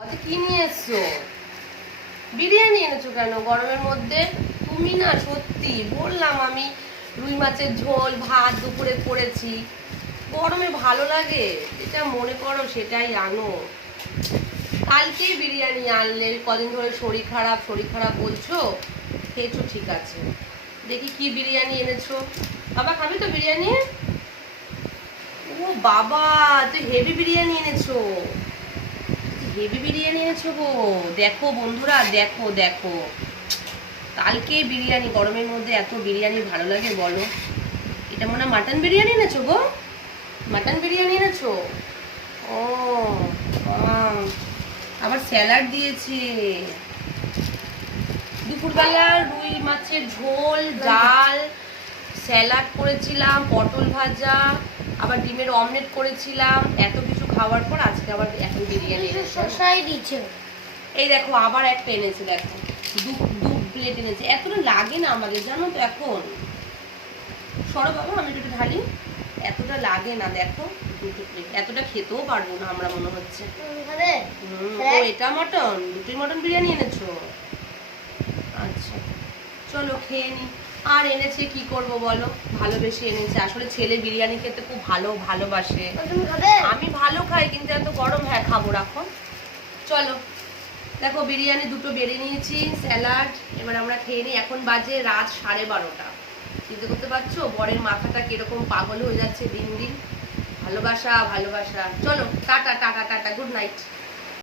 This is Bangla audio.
কি নিয়ে এসছো? বিরিয়ানি এনেছো কেন গরমের মধ্যে? তুমি না সত্যি বললাম আমি রুই মাছের ঝোল ভাত দুপুরে করেছি। গরমে ভালো লাগে, যেটা মনে করো সেটাই আনো। কালকেই বিরিয়ানি আনলে, কদিন ধরে শরীর খারাপ বলছো। খেয়েছো ঠিক আছে, দেখি কি বিরিয়ানি এনেছো। বাবা খাবি তো বিরিয়ানি? ও বাবা, তুই হেভি বিরিয়ানি এনেছো, হেভি বিরিয়ানি এনেছো গো। দেখো বন্ধুরা, দেখো দেখো, কালকে বিরিয়ানি, গরমের মধ্যে এত বিরিয়ানি ভালো লাগে বলো? এটা মনে হয় মাটন বিরিয়ানি এনেছো গো, মাটন বিরিয়ানি এনেছো। ও আবার স্যালাড দিয়েছে। দুপুরবেলা রুই মাছের ঝোল, ডাল, স্যালাড করেছিলাম, পটল ভাজা, আবার ডিমের অমলেট করেছিলাম। এত কিছু খাওয়ার পর আজকে আবার এখন বিরিয়ানি দিচ্ছে। এই দেখো আবার একটা এনেছে, দেখো দু দু প্লেট এনেছে। এতটা লাগে না আমাদের, জানো তো। এখন সরো বাবা, আমি একটু ঢালি। এতটা লাগে না, দেখো দুটো প্লেট। এতটা খেতেও পারবো না আমরা মনে হচ্ছে। ও এটা মটন, দুটোই মটন বিরিয়ানি এনেছো। আচ্ছা চলো খেয়ে নি। আর এনেছে কি করব বলো, ভালোবেসে এনেছে। আসলে ছেলে বিরিয়ানি খেতে খুব ভালোবাসে। আমি ভালো খাই কিন্তু এত গরম, হ্যাঁ খাবো, রাখো। চলো দেখো বিরিয়ানি দুটো বেড়ে নিয়েছি, স্যালাড। এবার আমরা খেয়ে নিই। এখন বাজে রাত 12:30। চিন্তা করতে পারছো বরের মাথাটা কিরকম পাগল হয়ে যাচ্ছে দিন দিন। ভালোবাসা ভালোবাসা। চলো tata tata tata, good night.